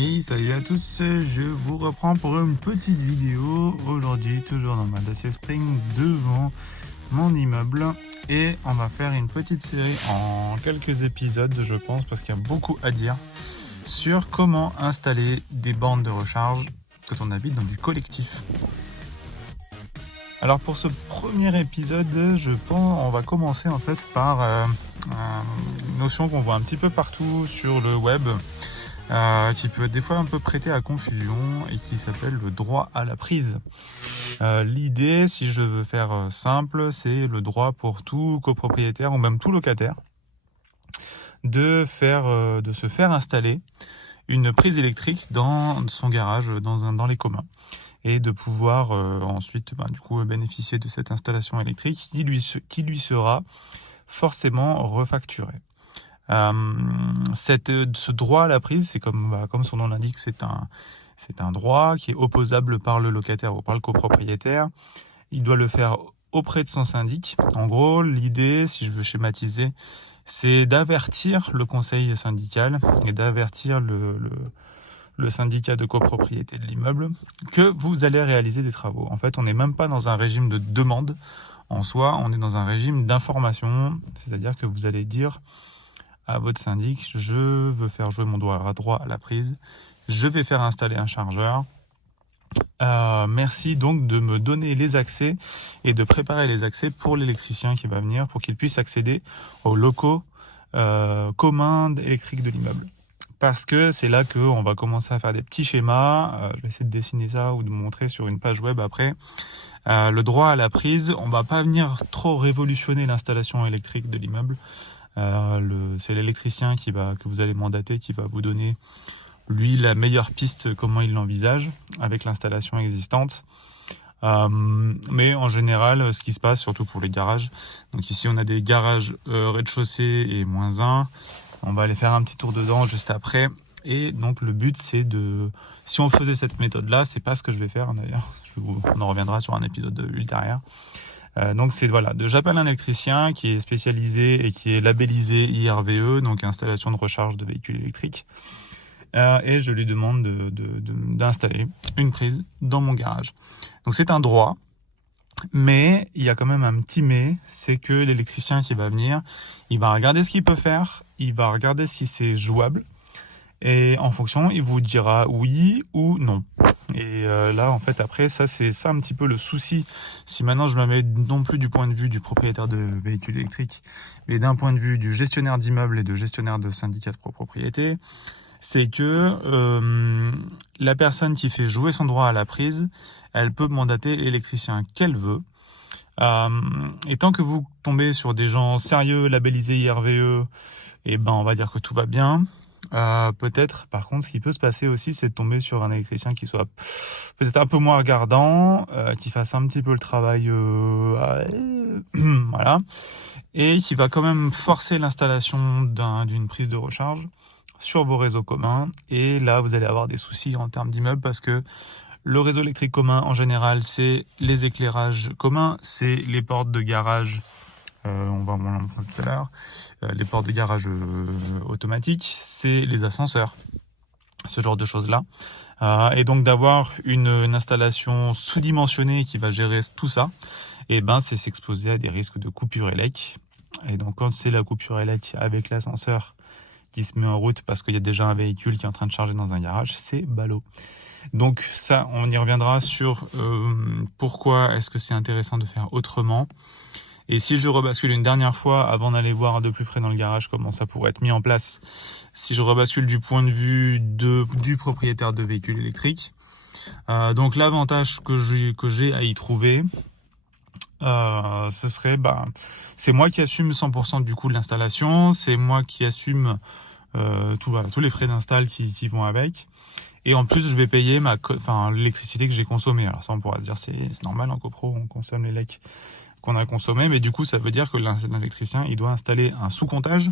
Et salut à tous, je vous reprends pour une petite vidéo aujourd'hui, toujours dans ma Dacia Spring devant mon immeuble, et on va faire une petite série en quelques épisodes je pense, parce qu'il y a beaucoup à dire sur comment installer des bornes de recharge quand on habite dans du collectif. Alors pour ce premier épisode, je pense on va commencer en fait par une notion qu'on voit un petit peu partout sur le web, qui peut des fois un peu prêter à confusion et qui s'appelle le droit à la prise. L'idée, si je veux faire simple, c'est le droit pour tout copropriétaire ou même tout locataire de se faire installer une prise électrique dans son garage, dans les communs, et de pouvoir ensuite bénéficier de cette installation électrique qui lui sera forcément refacturée. Ce droit à la prise, c'est comme son nom l'indique, c'est un droit qui est opposable par le locataire ou par le copropriétaire. Il doit le faire auprès de son syndic. En gros, l'idée, si je veux schématiser, c'est d'avertir le conseil syndical et d'avertir le syndicat de copropriété de l'immeuble que vous allez réaliser des travaux. En fait, on n'est même pas dans un régime de demande en soi, on est dans un régime d'information, c'est-à-dire que vous allez dire à votre syndic: je veux faire jouer mon droit à la prise, je vais faire installer un chargeur. Merci donc de me donner les accès et de préparer les accès pour l'électricien qui va venir, pour qu'il puisse accéder aux locaux communs électriques de l'immeuble. Parce que c'est là qu'on va commencer à faire des petits schémas. Je vais essayer de dessiner ça ou de montrer sur une page web après. Le droit à la prise, on va pas venir trop révolutionner l'installation électrique de l'immeuble. C'est l'électricien que vous allez mandater qui va vous donner lui la meilleure piste, comment il l'envisage avec l'installation existante. Mais en général, ce qui se passe, surtout pour les garages, donc ici on a des garages rez-de-chaussée et -1, on va aller faire un petit tour dedans juste après. Et donc le but, c'est si on faisait cette méthode là, c'est pas ce que je vais faire d'ailleurs, on en reviendra sur un épisode ultérieur. Donc j'appelle un électricien qui est spécialisé et qui est labellisé IRVE, donc installation de recharge de véhicules électriques, et je lui demande d'installer une prise dans mon garage. Donc c'est un droit, mais il y a quand même un petit mais, c'est que l'électricien qui va venir, il va regarder ce qu'il peut faire, il va regarder si c'est jouable, et en fonction, il vous dira oui ou non. Et là, en fait, après, c'est ça un petit peu le souci. Si maintenant je me mets non plus du point de vue du propriétaire de véhicules électriques, mais d'un point de vue du gestionnaire d'immeuble et de gestionnaire de syndicat de copropriété, c'est que la personne qui fait jouer son droit à la prise, elle peut mandater l'électricien qu'elle veut. Et tant que vous tombez sur des gens sérieux, labellisés IRVE, on va dire que tout va bien. Peut-être, par contre, ce qui peut se passer aussi, c'est de tomber sur un électricien qui soit peut-être un peu moins regardant, qui fasse un petit peu le travail, voilà, et qui va quand même forcer l'installation d'une prise de recharge sur vos réseaux communs. Et là, vous allez avoir des soucis en termes d'immeuble, parce que le réseau électrique commun, en général, c'est les éclairages communs, c'est les portes de garage. On va en montrer tout à l'heure. Les portes de garage automatiques, c'est les ascenseurs, ce genre de choses-là. Et donc d'avoir une installation sous-dimensionnée qui va gérer tout ça, c'est s'exposer à des risques de coupure élec. Et donc quand c'est la coupure élec avec l'ascenseur qui se met en route parce qu'il y a déjà un véhicule qui est en train de charger dans un garage, c'est ballot. Donc ça, on y reviendra sur pourquoi est-ce que c'est intéressant de faire autrement. Et si je rebascule une dernière fois, avant d'aller voir de plus près dans le garage comment ça pourrait être mis en place, si je rebascule du point de vue du propriétaire de véhicules électriques, donc l'avantage que j'ai à y trouver, ce serait, c'est moi qui assume 100% du coût de l'installation, c'est moi qui assume tous les frais d'install qui vont avec. Et en plus, je vais payer l'électricité que j'ai consommée. Alors ça, on pourra se dire, c'est normal, en copro, on consomme l'élec qu'on a consommé, mais du coup, ça veut dire que l'électricien, il doit installer un sous-comptage,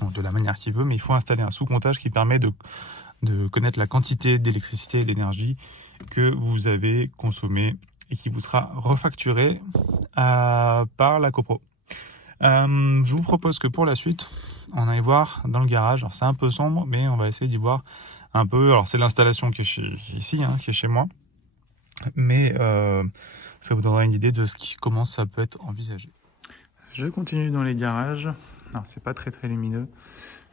de la manière qu'il veut, mais il faut installer un sous-comptage qui permet de connaître la quantité d'électricité et d'énergie que vous avez consommée et qui vous sera refacturé par la copro. Je vous propose que pour la suite, on aille voir dans le garage. Alors c'est un peu sombre, mais on va essayer d'y voir un peu. Alors c'est l'installation qui est ici, hein, qui est chez moi, mais ça vous donnera une idée de comment ça peut être envisagé. Je continue dans les garages. Alors c'est pas très lumineux,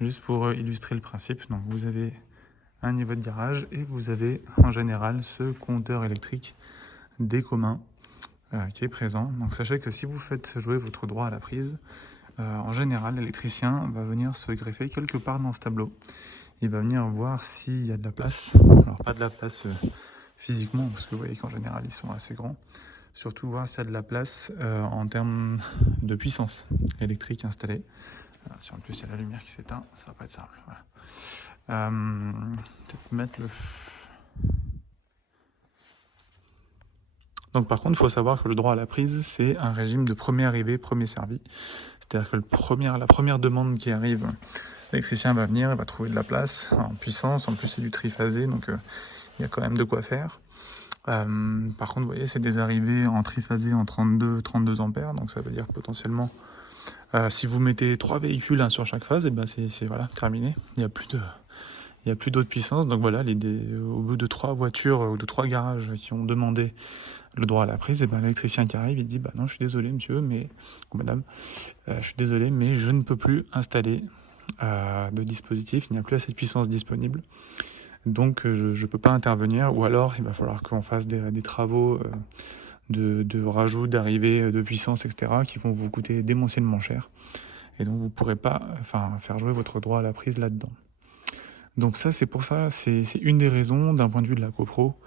juste pour illustrer le principe. Donc vous avez un niveau de garage et vous avez en général ce compteur électrique des communs qui est présent. Donc sachez que si vous faites jouer votre droit à la prise, en général l'électricien va venir se greffer quelque part dans ce tableau. Il va venir voir s'il y a de la place. Alors pas de la place physiquement, parce que vous voyez qu'en général ils sont assez grands. Surtout voir s'il y a de la place en termes de puissance électrique installée. Alors, si en plus il y a la lumière qui s'éteint, ça va pas être simple. Voilà. Peut-être mettre le... Donc par contre, il faut savoir que le droit à la prise, c'est un régime de premier arrivé, premier servi. C'est-à-dire que la première demande qui arrive, l'électricien va venir, il va trouver de la place en puissance. En plus, c'est du triphasé, donc il y a quand même de quoi faire. Par contre, vous voyez, c'est des arrivées en triphasé en 32 ampères, donc ça veut dire que potentiellement, si vous mettez 3 véhicules sur chaque phase, et ben c'est voilà, terminé. Il n'y a plus d'autre puissance. Donc voilà, au bout de 3 voitures ou de 3 garages qui ont demandé le droit à la prise, et ben l'électricien qui arrive, il dit bah non, je suis désolé monsieur, ou madame, je suis désolé, mais je ne peux plus installer de dispositif, il n'y a plus assez de puissance disponible. Donc je ne peux pas intervenir, ou alors il va falloir qu'on fasse des travaux de rajout, d'arrivée de puissance, etc., qui vont vous coûter démentiellement cher. Et donc vous ne pourrez pas faire jouer votre droit à la prise là-dedans. Donc ça, c'est une des raisons d'un point de vue de la copro,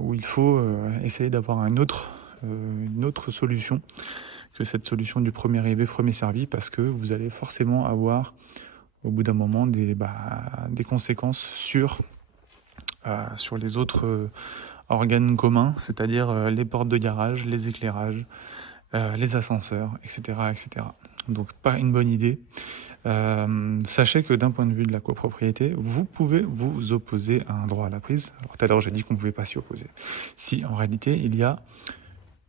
où il faut essayer d'avoir une autre solution que cette solution du premier arrivé, premier servi, parce que vous allez forcément avoir au bout d'un moment des conséquences sur les autres organes communs, c'est-à-dire les portes de garage, les éclairages, les ascenseurs, etc., etc. Donc pas une bonne idée. Sachez que d'un point de vue de la copropriété, vous pouvez vous opposer à un droit à la prise. Alors tout à l'heure j'ai dit qu'on ne pouvait pas s'y opposer. Si, en réalité, il y a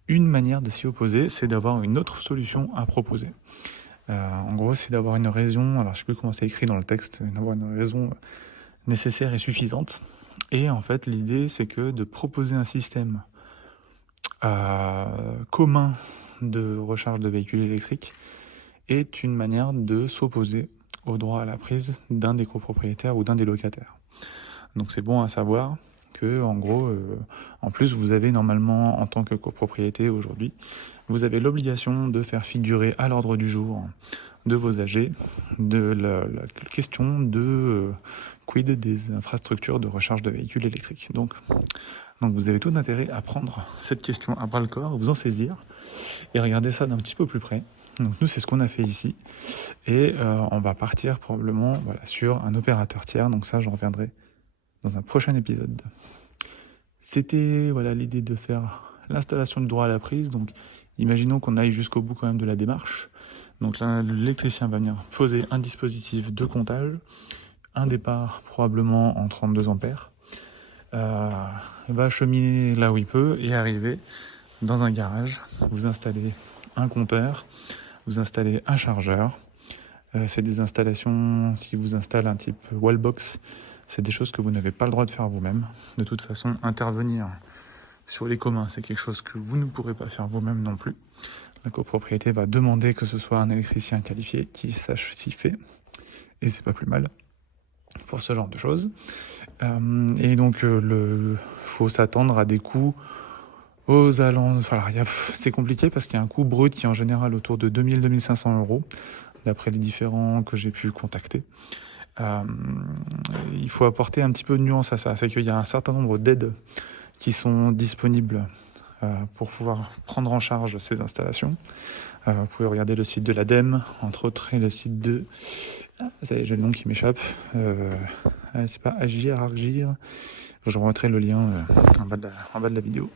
une manière de s'y opposer, c'est d'avoir une autre solution à proposer. En gros, c'est d'avoir une raison, alors je ne sais plus comment c'est écrit dans le texte, d'avoir une raison nécessaire et suffisante. Et en fait, l'idée, c'est que de proposer un système commun de recharge de véhicules électriques est une manière de s'opposer au droit à la prise d'un des copropriétaires ou d'un des locataires. Donc c'est bon à savoir que, en gros, en plus, vous avez normalement, en tant que copropriété aujourd'hui, vous avez l'obligation de faire figurer à l'ordre du jour de vos AG de la question de quid des infrastructures de recharge de véhicules électriques. Donc vous avez tout intérêt à prendre cette question à bras le corps, vous en saisir et regarder ça d'un petit peu plus près. Donc nous, c'est ce qu'on a fait ici, et on va partir probablement sur un opérateur tiers. Donc ça, j'en reviendrai dans un prochain épisode. C'était l'idée de faire l'installation du droit à la prise. Donc imaginons qu'on aille jusqu'au bout quand même de la démarche. Donc là, l'électricien va venir poser un dispositif de comptage, un départ probablement en 32 ampères, va cheminer là où il peut et arriver dans un garage. Vous installez un compteur, vous installez un chargeur. C'est des installations, si vous installez un type wallbox, c'est des choses que vous n'avez pas le droit de faire vous-même. De toute façon, intervenir sur les communs, c'est quelque chose que vous ne pourrez pas faire vous-même non plus. La copropriété va demander que ce soit un électricien qualifié qui sache s'y fait, et c'est pas plus mal pour ce genre de choses. Et donc, faut s'attendre à des coûts aux alentours. C'est compliqué parce qu'il y a un coût brut qui est en général autour de 2000-2500 €, d'après les différents que j'ai pu contacter. Il faut apporter un petit peu de nuance à ça, c'est qu'il y a un certain nombre d'aides qui sont disponibles pour pouvoir prendre en charge ces installations. Vous pouvez regarder le site de l'ADEME, entre autres, et le site de... ça y est, j'ai le nom qui m'échappe. C'est pas Agir. Je remettrai le lien en bas de la vidéo.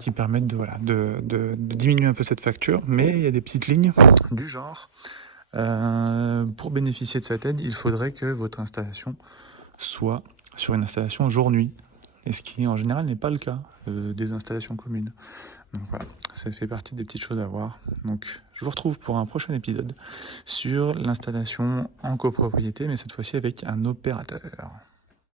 Qui permettent de diminuer un peu cette facture. Mais il y a des petites lignes du genre... pour bénéficier de cette aide, il faudrait que votre installation soit sur une installation jour-nuit. et ce qui en général n'est pas le cas des installations communes. Donc voilà, ça fait partie des petites choses à voir. Donc je vous retrouve pour un prochain épisode sur l'installation en copropriété, mais cette fois-ci avec un opérateur.